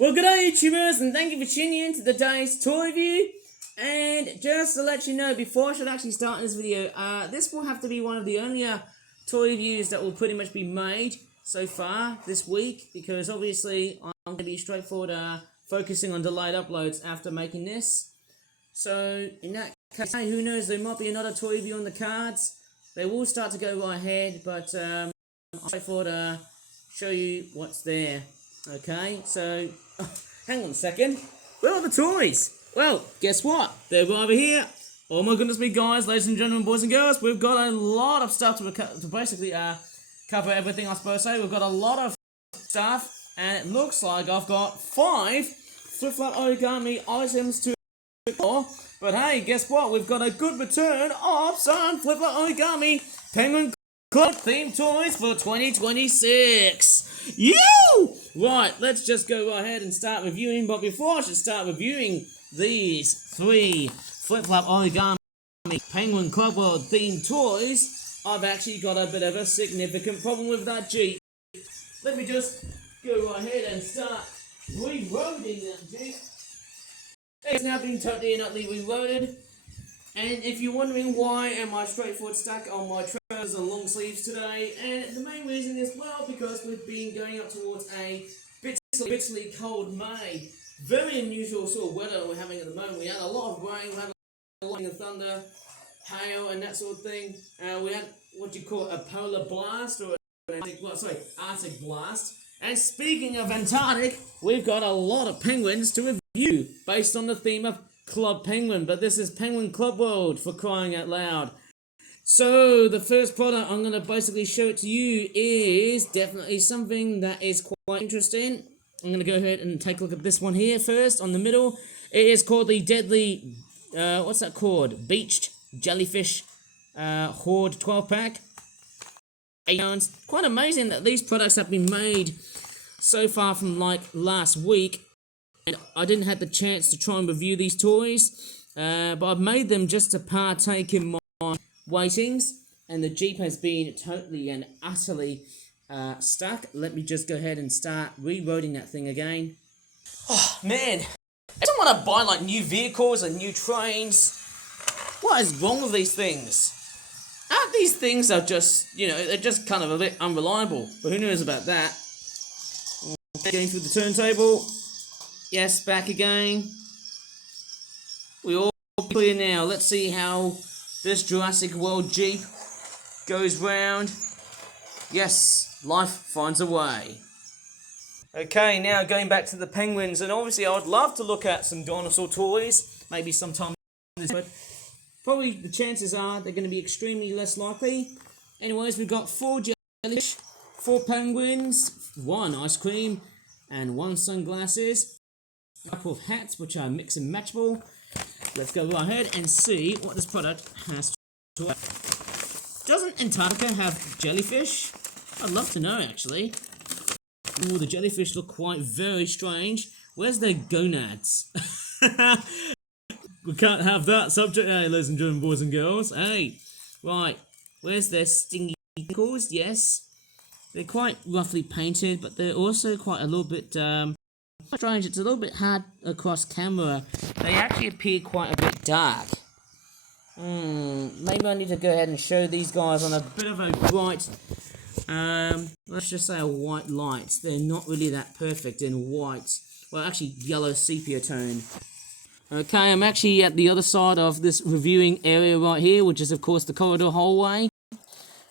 Well, good day, YouTubers, and thank you for tuning in to today's toy review. And just to let you know, before I should actually start this video, this will have to be one of the only toy reviews that will pretty much be made so far this week, because obviously I'm going to be straightforward focusing on delayed uploads after making this. So in that case, hey, who knows, there might be another toy review on the cards. They will start to go right ahead, but I'll straightforward show you what's there. Okay, so hang on a second. Where are the toys? Well, guess what? They're right over here. Oh my goodness me, guys, ladies and gentlemen, boys and girls, we've got a lot of stuff to basically cover everything I suppose to say. We've got a lot of stuff, and it looks like I've got 5 flip-flop origami items to explore. But hey, guess what? We've got a good return of some flip-flop origami Penguin Club themed toys for 2026. You! Right, let's just go right ahead and start reviewing. But before I should start reviewing these 3 flip-flop origami Penguin Club World themed toys, I've actually got a bit of a significant problem with that Jeep. Let me just go right ahead and start reloading that Jeep. It's now been totally and utterly reloaded. And if you're wondering why am I straightforward stuck on my trousers and long sleeves today, and the main reason is, well, because we've been going up towards a bitterly cold May. Very unusual sort of weather we're having at the moment. We had a lot of rain, we had a lot of thunder, hail and that sort of thing. We had what you call a polar blast, or Arctic blast. And speaking of Antarctic, we've got a lot of penguins to review based on the theme of Club Penguin, but this is Penguin Club World, for crying out loud. So the first product I'm going to basically show it to you is definitely something that is quite interesting. I'm going to go ahead and take a look at this one here first, on the middle. It is called the Deadly, what's that called? Beached Jellyfish Horde 12-pack. Quite amazing that these products have been made so far from like last week. And I didn't have the chance to try and review these toys, but I've made them just to partake in my weightings, and the Jeep has been totally and utterly stuck. Let me just go ahead and start reloading that thing again. Oh man, I don't want to buy like new vehicles and new trains. What is wrong with these things? These things are just, you know, they're just kind of a bit unreliable, but who knows about that. Going through the turntable. Yes, back again. We all clear now. Let's see how this Jurassic World Jeep goes round. Yes, life finds a way. Okay, now going back to the penguins, and obviously I would love to look at some dinosaur toys, maybe sometime in this, but probably the chances are they're going to be extremely less likely. Anyways, we've got 4 jellyfish, 4 penguins, 1 ice cream, and 1 sunglasses. A couple of hats which are mix and matchable. Let's go right ahead and see what this product has to offer. Doesn't Antarctica have jellyfish? I'd love to know actually. Ooh, the jellyfish look quite very strange. Where's their gonads? We can't have that subject, hey, ladies and gentlemen, boys and girls. Hey, right, where's their stingy tentacles? Yes, they're quite roughly painted, but they're also quite a little bit strange. It's a little bit hard across camera. They actually appear quite a bit dark. Maybe I need to go ahead and show these guys on a bit of a bright, let's just say a white light. They're not really that perfect in white. Well, actually yellow sepia tone. Okay, I'm actually at the other side of this reviewing area right here, which is of course the corridor hallway.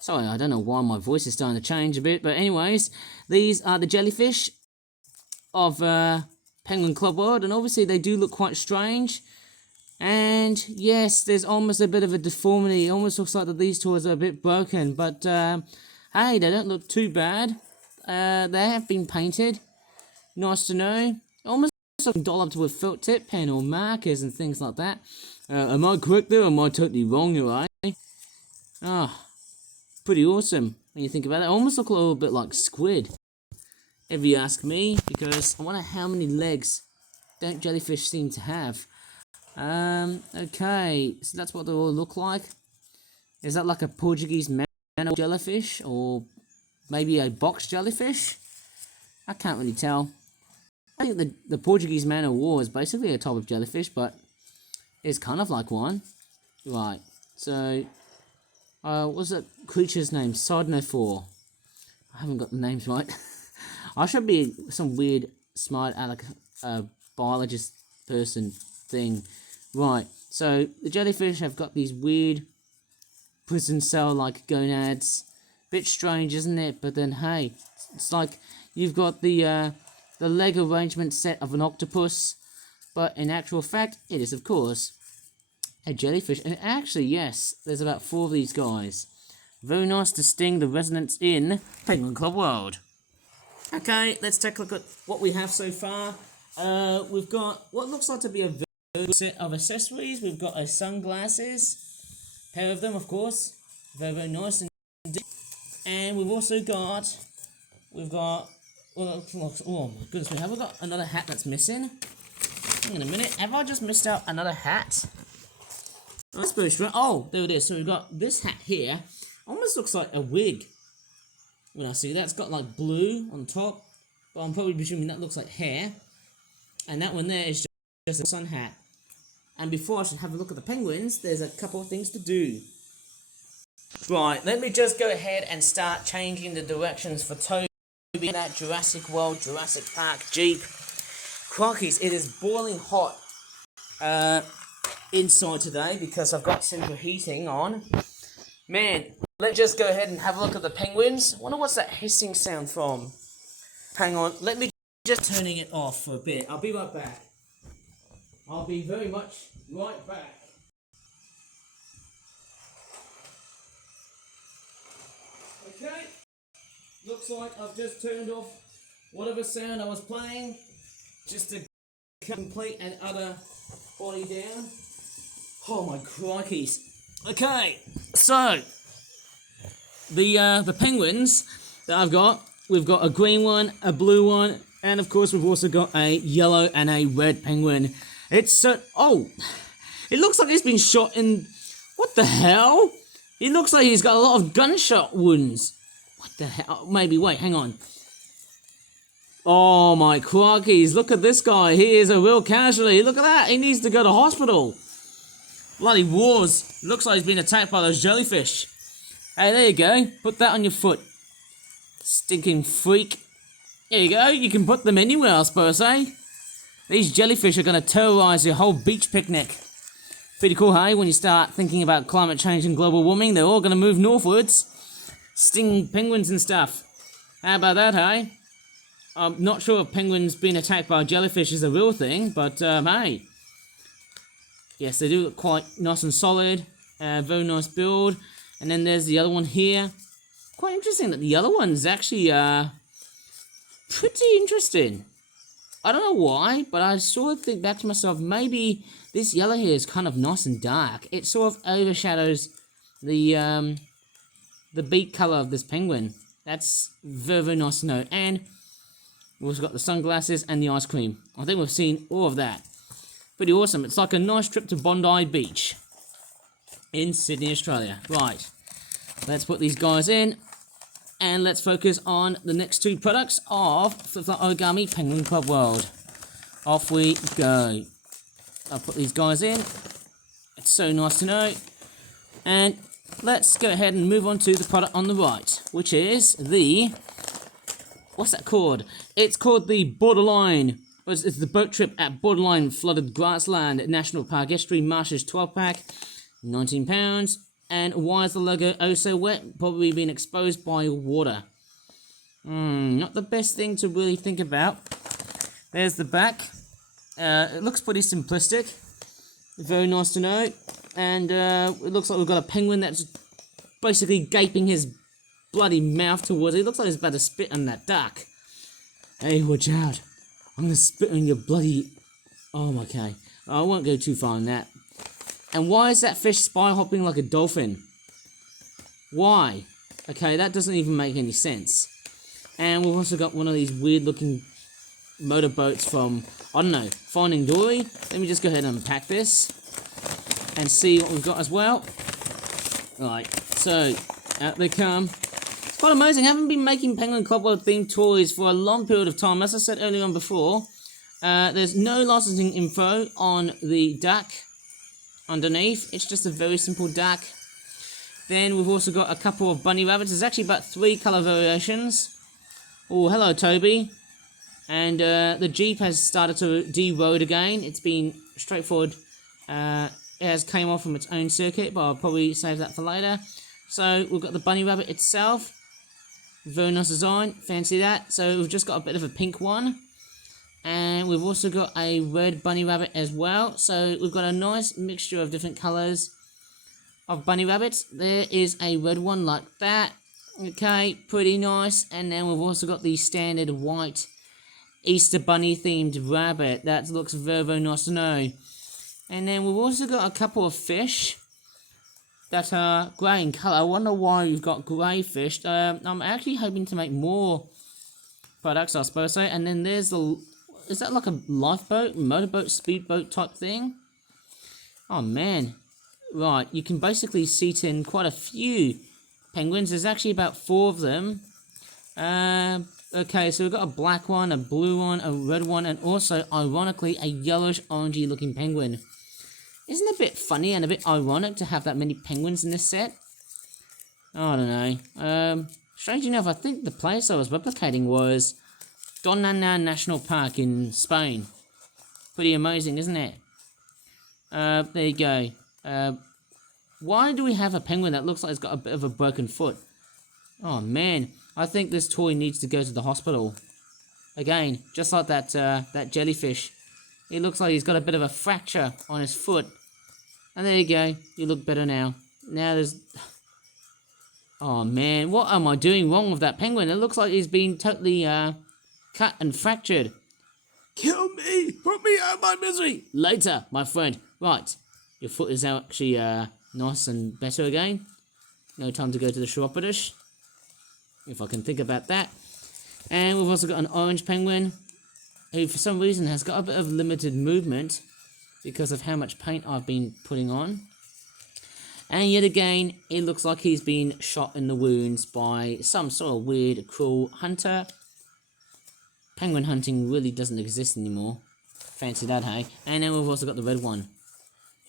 Sorry, I don't know why my voice is starting to change a bit, but anyways, these are the jellyfish of Penguin Club World, and obviously they do look quite strange. And yes, there's almost a bit of a deformity. It almost looks like that these toys are a bit broken, but hey, they don't look too bad. They have been painted. Nice to know. Almost dolloped with felt tip pen or markers and things like that. Am I correct there, or am I totally wrong here, eh? Ah, pretty awesome when you think about it. They almost look a little bit like squid, if you ask me, because I wonder how many legs don't jellyfish seem to have. Okay, so that's what they all look like. Is that like a Portuguese mantle jellyfish, or maybe a box jellyfish? I can't really tell. I think the Portuguese man of war is basically a type of jellyfish, but it's kind of like one. Right, so, what's that creature's name? Sodnophore. I haven't got the names right. I should be some weird, smart, biologist person thing. Right, so the jellyfish have got these weird prison cell-like gonads. Bit strange, isn't it? But then, hey, it's like you've got the leg arrangement set of an octopus, but in actual fact, it is, of course, a jellyfish. And actually, yes, there's about 4 of these guys. Very nice to sting the residents in Penguin Club World. Okay, let's take a look at what we have so far. We've got what looks like to be a very set of accessories. We've got sunglasses, pair of them, of course. Very, very nice indeed. And we've also got, oh my goodness, have we got another hat that's missing? Hang on a minute, have I just missed out another hat? That's very strange. Oh, there it is. So we've got this hat here. Almost looks like a wig. When I see that, it's got like blue on top, but I'm probably presuming that looks like hair. And that one there is just a sun hat. And before I should have a look at the penguins, there's a couple of things to do. Right, let me just go ahead and start changing the directions for Toby in that Jurassic World, Jurassic Park Jeep. Crockies, it is boiling hot inside today because I've got central heating on. Man, let's just go ahead and have a look at the penguins. I wonder what's that hissing sound from. Hang on, let me just turning it off for a bit. I'll be right back. I'll be very much right back. Okay, looks like I've just turned off whatever sound I was playing just to complete and utter body down. Oh my crikeys. Okay, so the penguins that I've got, we've got a green one, a blue one, and of course we've also got a yellow and a red penguin. It's so, it looks like he's been shot in, what the hell? It looks like he's got a lot of gunshot wounds. What the hell? Maybe, wait, hang on. Oh my crockies, look at this guy. He is a real casualty. Look at that, he needs to go to hospital. Bloody wars. Looks like he's been attacked by those jellyfish. Hey, there you go. Put that on your foot. Stinking freak. There you go. You can put them anywhere, I suppose, eh? These jellyfish are going to terrorize your whole beach picnic. Pretty cool, hey? When you start thinking about climate change and global warming, they're all going to move northwards. Sting penguins and stuff. How about that, hey? I'm not sure if penguins being attacked by jellyfish is a real thing, but, hey. Yes, they do look quite nice and solid. Very nice build. And then there's the other one here. Quite interesting that the other one's actually pretty interesting. I don't know why, but I sort of think back to myself, maybe this yellow here is kind of nice and dark. It sort of overshadows the beak colour of this penguin. That's very, very nice to know. And we've also got the sunglasses and the ice cream. I think we've seen all of that. Pretty awesome. It's like a nice trip to Bondi Beach in Sydney, Australia. Right, let's put these guys in and let's focus on the next 2 products of Flip Fly Origami Penguin Club World. Off we go. I'll put these guys in. It's so nice to know. And let's go ahead and move on to the product on the right, which is the, what's that called? It's called the Borderline. It's the boat trip at Borderline Flooded Grassland National Park Estuary Marshes 12-pack, £19. And why is the logo oh so wet? Probably been exposed by water. Not the best thing to really think about. There's the back. It looks pretty simplistic. Very nice to know. And it looks like we've got a penguin that's basically gaping his bloody mouth towards it. It looks like he's about to spit on that duck. Hey, watch out. I'm going to spit on your bloody... Oh, okay. I won't go too far on that. And why is that fish spy hopping like a dolphin? Why? Okay, that doesn't even make any sense. And we've also got one of these weird looking motorboats from, I don't know, Finding Dory. Let me just go ahead and unpack this and see what we've got as well. Right, so out they come. It's quite amazing. I haven't been making Penguin Club World themed toys for a long period of time. As I said earlier on before, There's no licensing info on the duck underneath. It's just a very simple duck. Then we've also got a couple of bunny rabbits. There's actually about 3 colour variations. Oh, hello Toby. And the Jeep has started to de-road again. It's been straightforward. It has came off from its own circuit, but I'll probably save that for later. So we've got the bunny rabbit itself. Very nice design, fancy that. So we've just got a bit of a pink one. And we've also got a red bunny rabbit as well. So we've got a nice mixture of different colours of bunny rabbits. There is a red one like that. Okay, pretty nice. And then we've also got the standard white Easter bunny themed rabbit. That looks very, very nice to know. And then we've also got a couple of fish that are grey in colour. I wonder why you've got grey fish. I'm actually hoping to make more products, I suppose so. And then there's the... Is that like a lifeboat, motorboat, speedboat type thing? Oh man. Right, you can basically seat in quite a few penguins. There's actually about 4 of them. Okay, so we've got a black one, a blue one, a red one, and also, ironically, a yellowish orangey looking penguin. Isn't it a bit funny and a bit ironic to have that many penguins in this set? I don't know. Strange enough, I think the place I was replicating was Doñana National Park in Spain. Pretty amazing, isn't it? There you go. Why do we have a penguin that looks like it's got a bit of a broken foot? Oh man, I think this toy needs to go to the hospital. Again, just like that that jellyfish. It looks like he's got a bit of a fracture on his foot. And there you go, you look better now. Now there's... Oh man, what am I doing wrong with that penguin? It looks like he's been totally cut and fractured. Kill me! Put me out of my misery! Later, my friend. Right, your foot is actually nice and better again. No time to go to the chiropodist, if I can think about that. And we've also got an orange penguin, who for some reason has got a bit of limited movement because of how much paint I've been putting on. And yet again, it looks like he's been shot in the wounds by some sort of weird, cruel hunter. Penguin hunting really doesn't exist anymore. Fancy that, hey? And then we've also got the red one,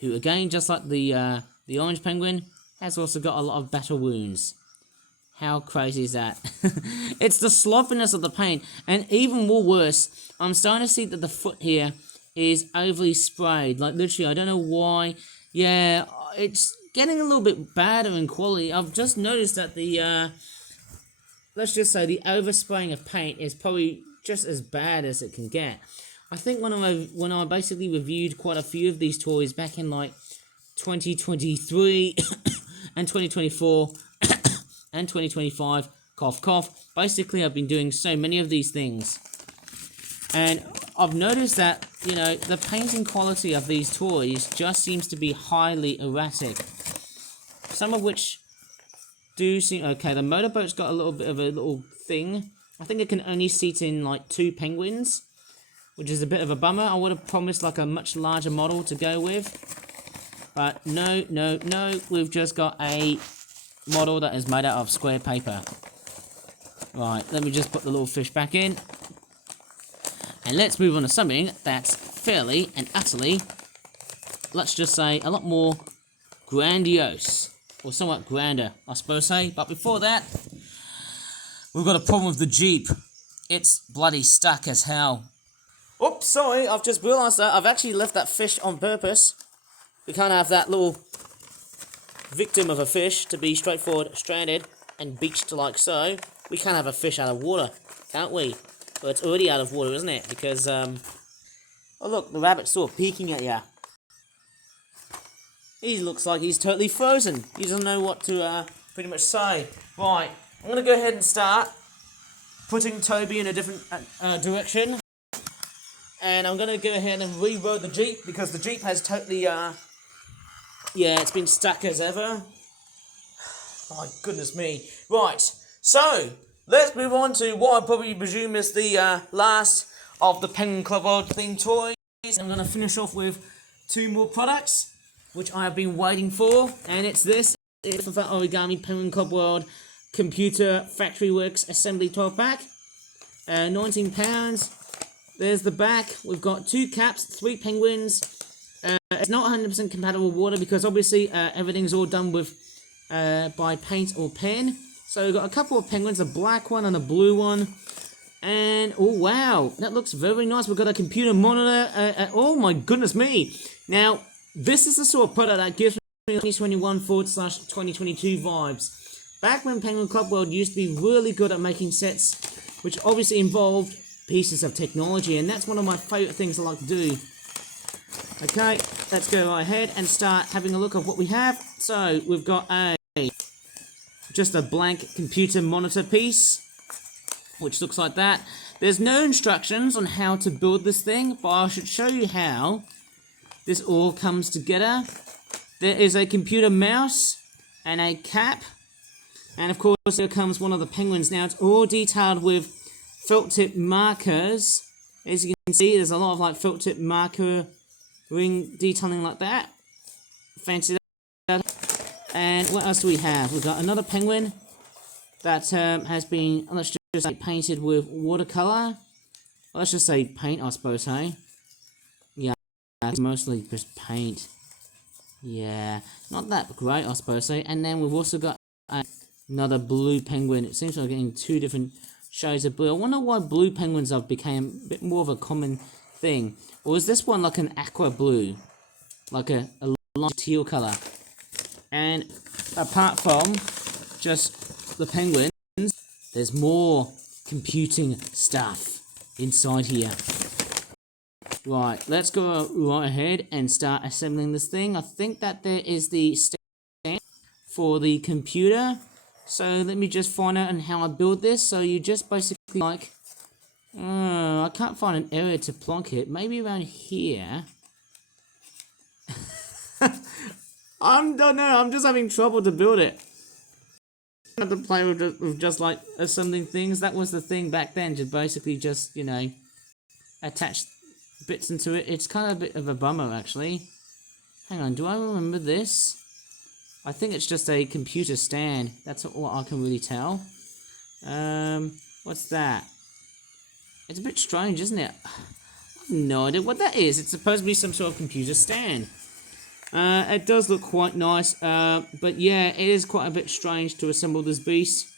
who again, just like the orange penguin, has also got a lot of battle wounds. How crazy is that? It's the sloppiness of the paint, and even more worse, I'm starting to see that the foot here is overly sprayed. Like literally, I don't know why. Yeah, it's getting a little bit better in quality. I've just noticed that the let's just say the overspraying of paint is probably just as bad as it can get. I think when I basically reviewed quite a few of these toys back in like 2023 and 2024 and 2025, cough cough, basically I've been doing so many of these things, and I've noticed that, you know, the painting quality of these toys just seems to be highly erratic, some of which do seem okay. The motorboat's got a little bit of a little thing. I think it can only seat in like 2 penguins, which is a bit of a bummer. I would have promised like a much larger model to go with, but no, we've just got a model that is made out of square paper. Right, let me just put the little fish back in, and let's move on to something that's fairly and utterly, let's just say, a lot more grandiose, or somewhat grander, I suppose say. But before that, we've got a problem with the Jeep. It's bloody stuck as hell. Oops, sorry, I've just realised that I've actually left that fish on purpose. We can't have that little victim of a fish to be straightforward stranded and beached like so. We can't have a fish out of water, can't we? Well, it's already out of water, isn't it? Because, oh look, the rabbit's sort of peeking at ya. He looks like he's totally frozen. He doesn't know what to, pretty much say. Right, I'm going to go ahead and start putting Toby in a different direction. And I'm going to go ahead and re-road the Jeep, because the Jeep has totally, yeah, it's been stuck as ever. My goodness me. Right, so, let's move on to what I probably presume is the last of the Penguin Club World themed toys. I'm going to finish off with 2 more products, which I have been waiting for, and it's this. It's the Origami Penguin Club World Computer Factory Works Assembly 12 pack. £19. there's the back. We've got 2 caps, 3 penguins. It's not 100% compatible with water because obviously everything's all done with by paint or pen. So we've got a couple of penguins, a black one and a blue one. And, oh wow, that looks very nice. We've got a computer monitor. Oh my goodness me. Now, this is the sort of product that gives me 2021/2022 vibes. Back when Penguin Club World used to be really good at making sets, which obviously involved pieces of technology, and that's one of my favourite things I like to do. Okay, let's go right ahead and start having a look at what we have. So, we've got just a blank computer monitor piece, which looks like that. There's no instructions on how to build this thing, but I should show you how this all comes together. There is a computer mouse and a cap, and of course there comes one of the penguins. Now it's all detailed with felt tip markers. As you can see, there's a lot of like felt tip marker ring detailing like that. Fancy that. And what else do we have? We've got another penguin that has been, let's just say, painted with watercolor. Let's just say paint, I suppose, hey? Yeah, it's mostly just paint. Yeah, not that great, I suppose, hey? And then we've also got another blue penguin. It seems like we're getting 2 different shades of blue. I wonder why blue penguins have become a bit more of a common thing. Or is this one like an aqua blue? Like a light teal color? And apart from just the penguins, there's more computing stuff inside here. Right, let's go right ahead and start assembling this thing. I think that there is the stand for the computer. So let me just find out on how I build this. So you just basically like, I can't find an area to plonk it. Maybe around here. I don't know, I'm just having trouble to build it. I have to play with just like assembling things. That was the thing back then, to basically just, you know, attach bits into it. It's kind of a bit of a bummer actually. Hang on, do I remember this? I think it's just a computer stand. That's what I can really tell. What's that? It's a bit strange, isn't it? I have no idea what that is. It's supposed to be some sort of computer stand. It does look quite nice, but yeah, it is quite a bit strange to assemble this beast.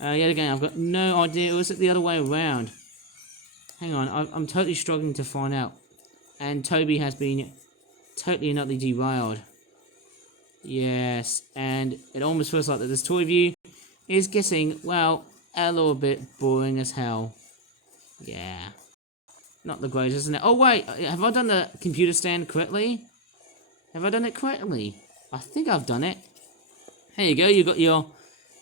Yet again, I've got no idea. Or is it the other way around? Hang on, I'm totally struggling to find out. And Toby has been totally and utterly derailed. Yes, and it almost feels like that this toy view is getting, well, a little bit boring as hell. Yeah. Not the greatest, isn't it? Oh wait, have I done the computer stand correctly? Have I done it correctly? I think I've done it. There you go, you've got your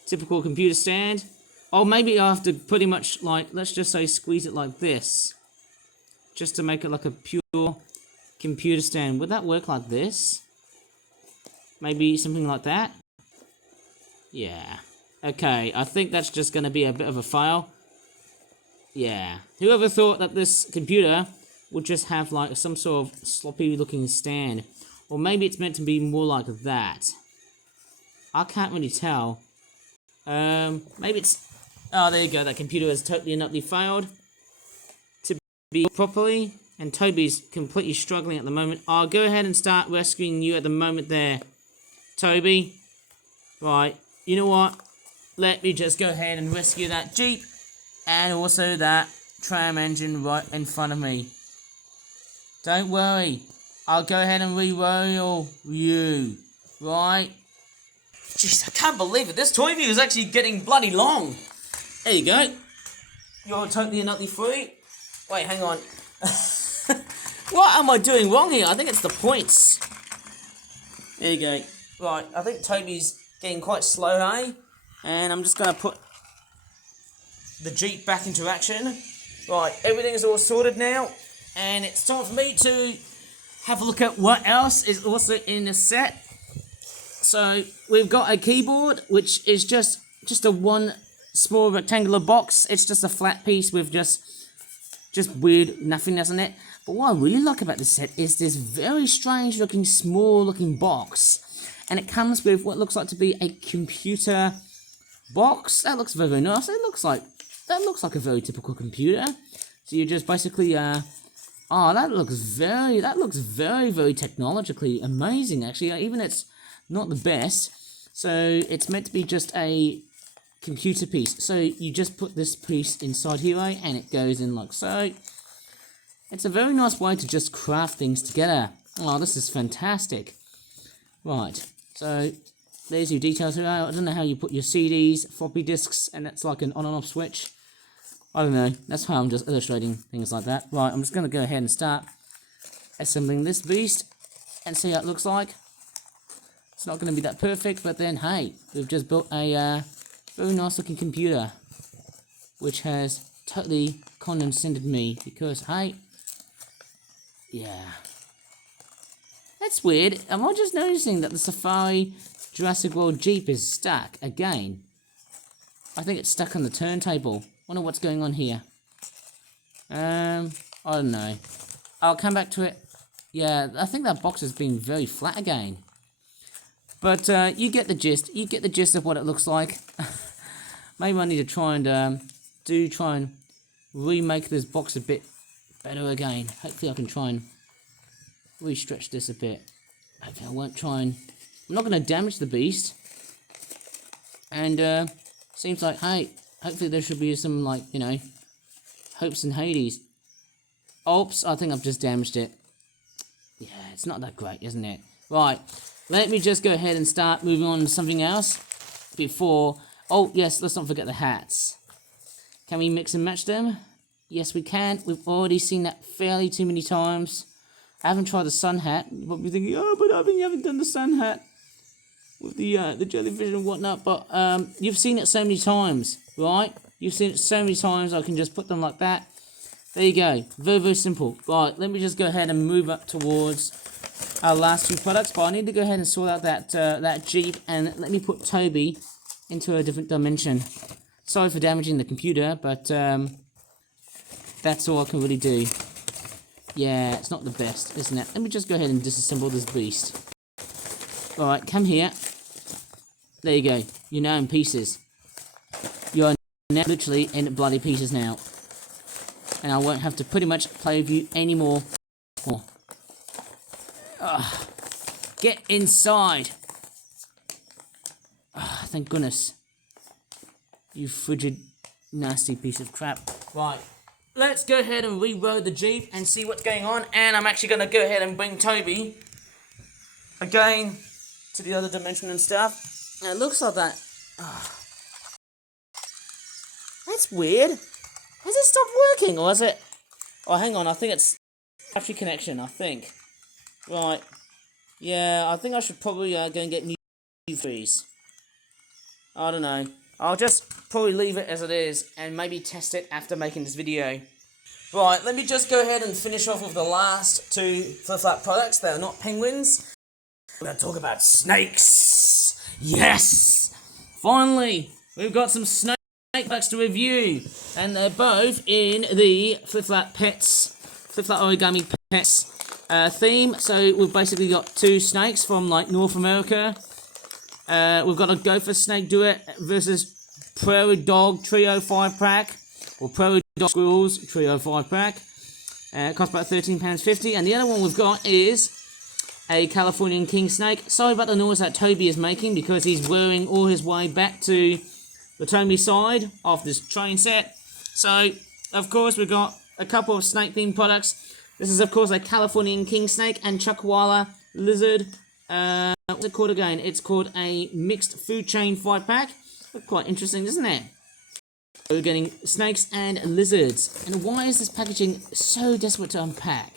typical computer stand. Oh, maybe I have to pretty much, like, let's just say squeeze it like this. Just to make it like a pure computer stand. Would that work like this? Maybe something like that? Yeah. Okay, I think that's just going to be a bit of a fail. Yeah. Whoever thought that this computer would just have, like, some sort of sloppy-looking stand? Or maybe it's meant to be more like that. I can't really tell. Maybe it's... Oh, there you go. That computer has totally and utterly failed to be properly. And Toby's completely struggling at the moment. I'll go ahead and start rescuing you at the moment there, Toby. Right. You know what? Let me just go ahead and rescue that Jeep. And also that tram engine right in front of me. Don't worry. I'll go ahead and re-roll you. Right? Jeez, I can't believe it. This toy view is actually getting bloody long. There you go. You're totally and utterly free. Wait, hang on. What am I doing wrong here? I think it's the points. There you go. Right, I think Toby's getting quite slow, eh? And I'm just going to put the Jeep back into action. Right, everything's all sorted now. And it's time for me to have a look at what else is also in the set. So, we've got a keyboard, which is just a one small rectangular box. It's just a flat piece with just weird nothingness in it. But what I really like about this set is this very strange looking, small looking box. And it comes with what looks like to be a computer box. That looks very nice. That looks like a very typical computer. As So you just basically, oh, that looks very technologically amazing, actually. Even it's not the best. So it's meant to be just a computer piece. So you just put this piece inside here, and it goes in like so. It's a very nice way to just craft things together. Oh, this is fantastic. Right, so there's your details here. I don't know how you put your CDs, floppy disks, and that's like an on and off switch. I don't know, that's how I'm just illustrating things like that. Right, I'm just going to go ahead and start assembling this beast and see how it looks like. It's not going to be that perfect, but then, hey, we've just built a very nice looking computer, which has totally condescended me, because, hey, yeah. That's weird. Am I just noticing that the Safari Jurassic World Jeep is stuck again? I think it's stuck on the turntable. Wonder what's going on here. I don't know. I'll come back to it. Yeah, I think that box has been very flat again. But you get the gist. You get the gist of what it looks like. Maybe I need to try and remake this box a bit better again. Hopefully I can try and re-stretch this a bit. Hopefully I won't try and... I'm not going to damage the beast. And seems like, hey, hopefully there should be some, like, you know, hopes in Hades. Oops, I think I've just damaged it. Yeah, it's not that great, isn't it? Right, let me just go ahead and start moving on to something else before... Oh, yes, let's not forget the hats. Can we mix and match them? Yes, we can. We've already seen that fairly too many times. I haven't tried the sun hat. You're probably thinking, oh, but I haven't done the sun hat with the jellyfish and whatnot. But you've seen it so many times, right? You've seen it so many times. I can just put them like that. There you go. Very, very simple. Right, let me just go ahead and move up towards our last two products. But I need to go ahead and sort out that Jeep, and let me put Toby into a different dimension. Sorry for damaging the computer, but that's all I can really do. Yeah, it's not the best, isn't it? Let me just go ahead and disassemble this beast. Alright, come here. There you go. You're now in pieces. You're now literally in bloody pieces now. And I won't have to pretty much play with you anymore. Get inside! Thank goodness. You frigid, nasty piece of crap. Right. Let's go ahead and reload the Jeep and see what's going on. And I'm actually going to go ahead and bring Toby again to the other dimension and stuff. And it looks like that. That's weird. Has it stopped working, or is it... Oh, hang on. I think it's battery connection, I think. Right. Yeah, I think I should probably go and get new freeze. I don't know. I'll just probably leave it as it is and maybe test it after making this video. Right, let me just go ahead and finish off with the last two Flip-Flap products. They're not penguins. We're going to talk about snakes. Yes! Finally, we've got some snake products to review. And they're both in the Flip-Flap Pets, Flip-Flap Origami Pets theme. So we've basically got two snakes from like North America. We've got a Gopher Snake Duet versus Prairie Dog Trio 5-pack, or Prairie Dog Squirrels Trio 5-pack. It costs about £13.50. And the other one we've got is a Californian King Snake. Sorry about the noise that Toby is making, because he's whirring all his way back to the Toby side of this train set. So, of course, we've got a couple of snake-themed products. This is, of course, a Californian King Snake and Chuckwalla Lizard. What's it called again? It's called a Mixed Food Chain 5-pack. Quite interesting, isn't it? We're getting snakes and lizards. And why is this packaging so desperate to unpack?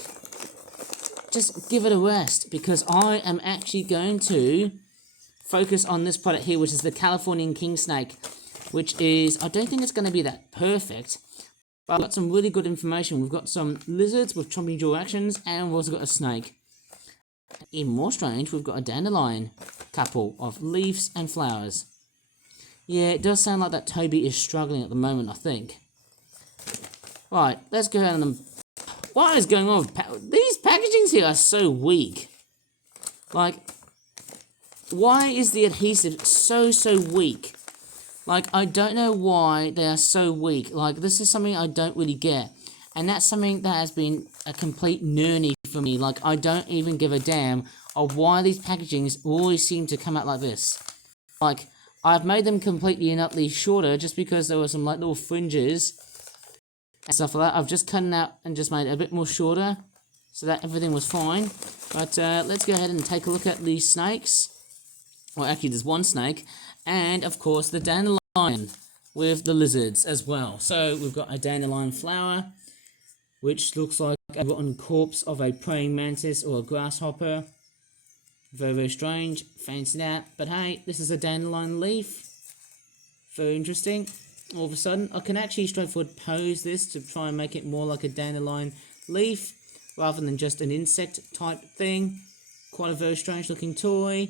Just give it a rest, because I am actually going to focus on this product here, which is the Californian King Snake, which is, I don't think it's going to be that perfect, but I've got some really good information. We've got some lizards with chomping jaw actions, and we've also got a snake. Even more strange, we've got a dandelion couple of leaves and flowers. Yeah, it does sound like that Toby is struggling at the moment, I think. Right, let's go ahead and... What is going on with... These packagings here are so weak. Like, why is the adhesive so weak? Like, I don't know why they are so weak. Like, this is something I don't really get. And that's something that has been a complete nirny for me. Like, I don't even give a damn of why these packagings always seem to come out like this. Like, I've made them completely and utterly shorter just because there were some like little fringes and stuff like that. I've just cut it out and just made it a bit more shorter so that everything was fine. But let's go ahead and take a look at these snakes. Well, actually, there's one snake. And, of course, the dandelion with the lizards as well. So, we've got a dandelion flower, which looks like a rotten corpse of a praying mantis or a grasshopper. Very, very strange. Fancy that. But hey, this is a dandelion leaf. Very interesting. All of a sudden, I can actually straightforward pose this to try and make it more like a dandelion leaf rather than just an insect type thing. Quite a very strange looking toy.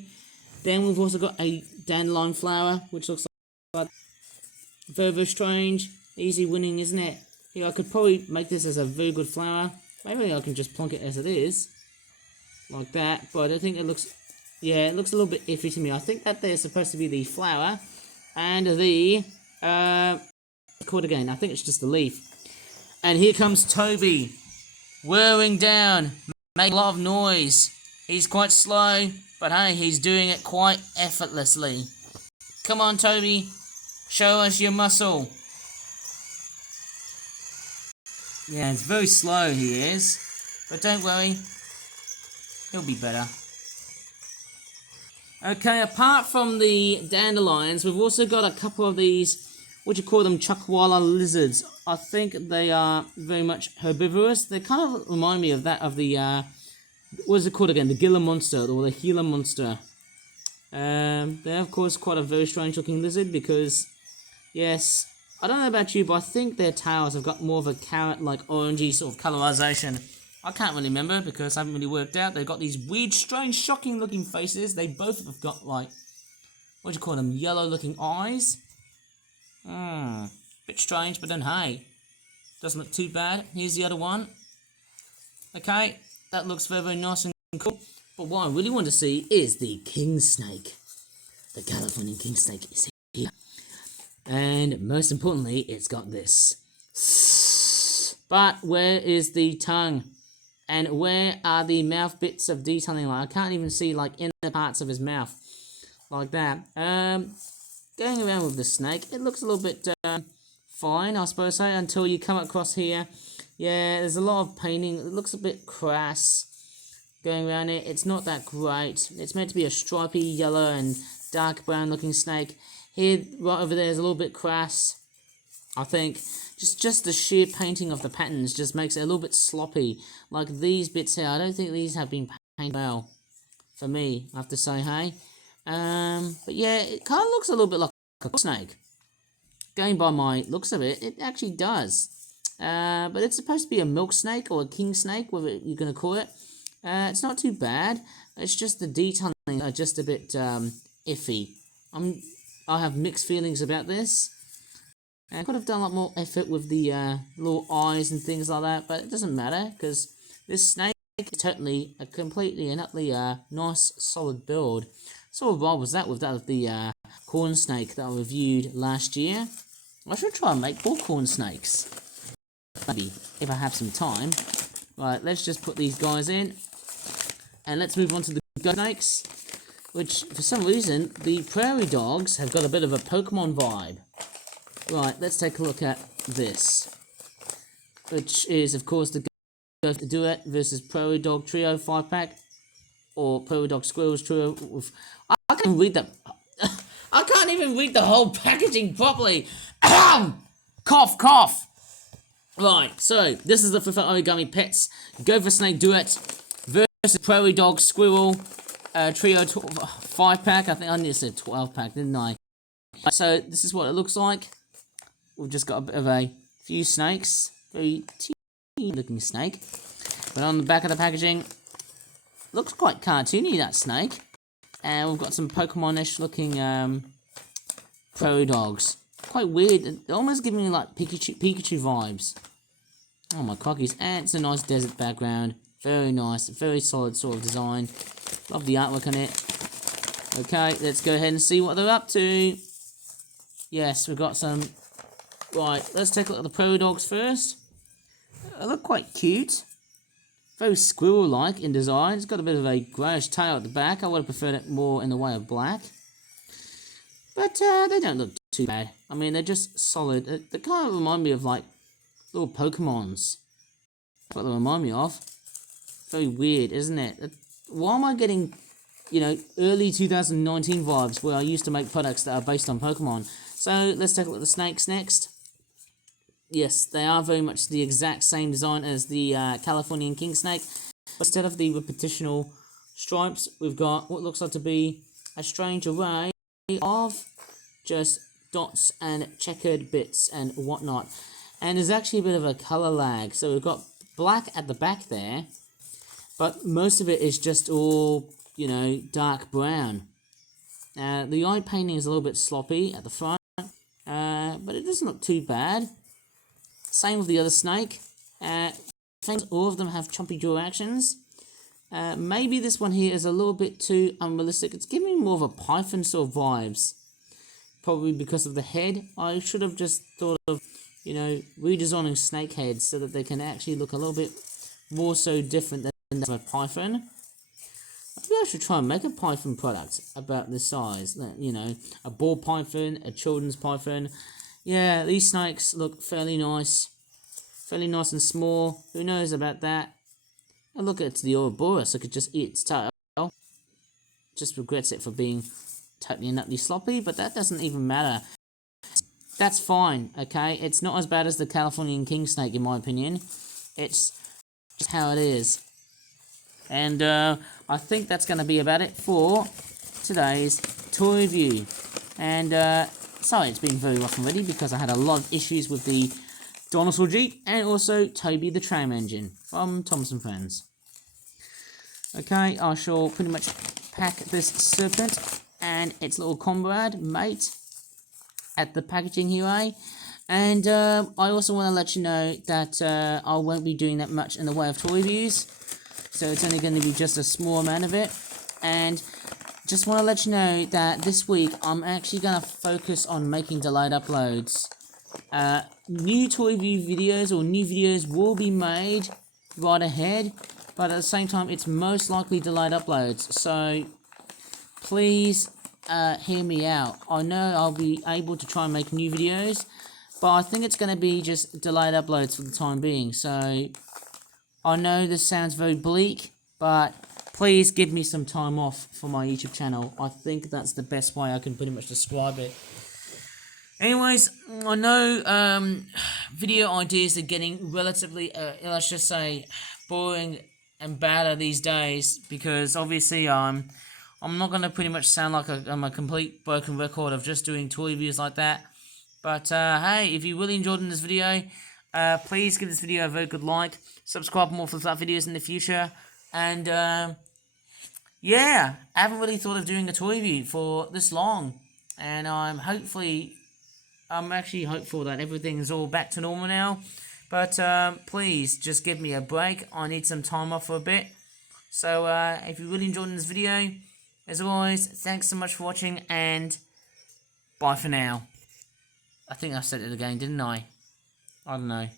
Then we've also got a dandelion flower, which looks like very, very strange. Easy winning, isn't it? Yeah, I could probably make this as a very good flower. Maybe I can just plonk it as it is. Like that. But I think it looks... Yeah, it looks a little bit iffy to me. I think that they're supposed to be the flower and the... Called again. I think it's just the leaf. And here comes Toby. Whirring down. Making a lot of noise. He's quite slow. But hey, he's doing it quite effortlessly. Come on, Toby. Show us your muscle. Yeah, it's very slow, he is. But don't worry. He'll be better. Okay, apart from the dandelions, we've also got a couple of these, what do you call them, chuckwalla lizards. I think they are very much herbivorous. They kind of remind me of that, of the, what is it called again? The Gila monster, or the Gila monster. They're, of course, quite a very strange looking lizard because, yes, I don't know about you, but I think their tails have got more of a carrot-like orangey sort of colorization. I can't really remember because I haven't really worked out. They've got these weird, strange, shocking looking faces. They both have got like, what do you call them, yellow looking eyes. Bit strange, but then hey, doesn't look too bad. Here's the other one. Okay, that looks very, very nice and cool. But what I really want to see is the king snake. The Californian king snake is here. And most importantly, it's got this. But where is the tongue? And where are the mouth bits of detailing? Like, I can't even see like inner parts of his mouth. Like that. Going around with the snake, it looks a little bit fine, I suppose so, until you come across here. Yeah, there's a lot of painting. It looks a bit crass going around it. It's not that great. It's meant to be a stripy yellow and dark brown looking snake. Here, right over there is a little bit crass, I think. Just the sheer painting of the patterns just makes it a little bit sloppy. Like these bits here, I don't think these have been painted well. For me, I have to say, hey. But yeah, it kind of looks a little bit like a snake. Going by my looks of it, it actually does. But it's supposed to be a milk snake or a king snake, whatever you're going to call it. It's not too bad. It's just the detailing are just a bit iffy. I have mixed feelings about this. I could have done a lot more effort with the little eyes and things like that, but it doesn't matter because this snake is totally a completely and utterly nice solid build. So what was that with that of the corn snake that I reviewed last year? I should try and make more corn snakes. Maybe if I have some time. Right, let's just put these guys in, and let's move on to the goat snakes, which for some reason the prairie dogs have got a bit of a Pokemon vibe. Right, let's take a look at this, which is, of course, the Goat Duet versus Prairie Dog Trio 5-pack, or Prairie Dog Squirrels Trio. With, I can't even read that. I can't even read the whole packaging properly. Cough, cough. Right, so this is the Fufu Origami Pets Gopher Snake Duet versus Prairie Dog Squirrel Trio 5-pack. I think I need to say 12-pack, didn't I? So this is what it looks like. We've just got a bit of a few snakes. Very teeny looking snake. But on the back of the packaging, looks quite cartoony, that snake. And we've got some Pokemon-ish looking prairie dogs. Quite weird. They're almost giving me like Pikachu vibes. Oh my cockies. And it's a nice desert background. Very nice. Very solid sort of design. Love the artwork on it. Okay, let's go ahead and see what they're up to. Yes, we've got some... Right, let's take a look at the prairie dogs first. look quite cute. Very squirrel-like in design. It's got a bit of a greyish tail at the back. I would have preferred it more in the way of black. But they don't look too bad. I mean, they're just solid. They kind of remind me of like little Pokemons. That's what they remind me of. Very weird, isn't it? Why am I getting, you know, early 2019 vibes where I used to make products that are based on Pokemon? So let's take a look at the snakes next. Yes, they are very much the exact same design as the Californian king snake. But instead of the repetitional stripes, we've got what looks like to be a strange array of just dots and checkered bits and whatnot. And there's actually a bit of a color lag. So we've got black at the back there, but most of it is just all, you know, dark brown. The eye painting is a little bit sloppy at the front, but it doesn't look too bad. Same with the other snake. All of them have chompy jaw actions. Maybe this one here is a little bit too unrealistic. It's giving me more of a python sort of vibes. Probably because of the head. I should have just thought of, you know, redesigning snake heads so that they can actually look a little bit more so different than a python. Maybe I should try and make a python product about this size. You know, a ball python, a children's python. Yeah, these snakes look fairly nice. Fairly nice and small. Who knows about that? And look, it's the Ouroboros. It could just eat its tail. Just regrets it for being totally and utterly sloppy, but that doesn't even matter. That's fine, okay? It's not as bad as the Californian king snake, in my opinion. It's just how it is. And I think that's going to be about it for today's toy review. And sorry, it's been very rough and ready because I had a lot of issues with the Dinosaur Jeep and also Toby the Tram Engine from Thompson Friends. Okay, I shall pretty much pack this serpent and its little comrade, mate, at the packaging here. And I also want to let you know that I won't be doing that much in the way of toy reviews. So it's only going to be just a small amount of it. And just want to let you know that this week I'm actually going to focus on making delayed uploads. New toy review videos or new videos will be made right ahead. But at the same time, it's most likely delayed uploads. So please hear me out. I know I'll be able to try and make new videos, but I think it's going to be just delayed uploads for the time being. So I know this sounds very bleak, but please give me some time off for my YouTube channel. I think that's the best way I can pretty much describe it. Anyways, I know video ideas are getting relatively, let's just say, boring and badder these days, because obviously I'm not going to pretty much sound like I'm a complete broken record of just doing toy reviews like that. But hey, if you really enjoyed this video, please give this video a very good like, subscribe for more for that videos in the future, and yeah, I haven't really thought of doing a toy review for this long, and I'm actually hopeful that everything's all back to normal now. But please, just give me a break. I need some time off for a bit. So if you really enjoyed this video, as always, thanks so much for watching, and bye for now. I think I said it again, didn't I? I don't know.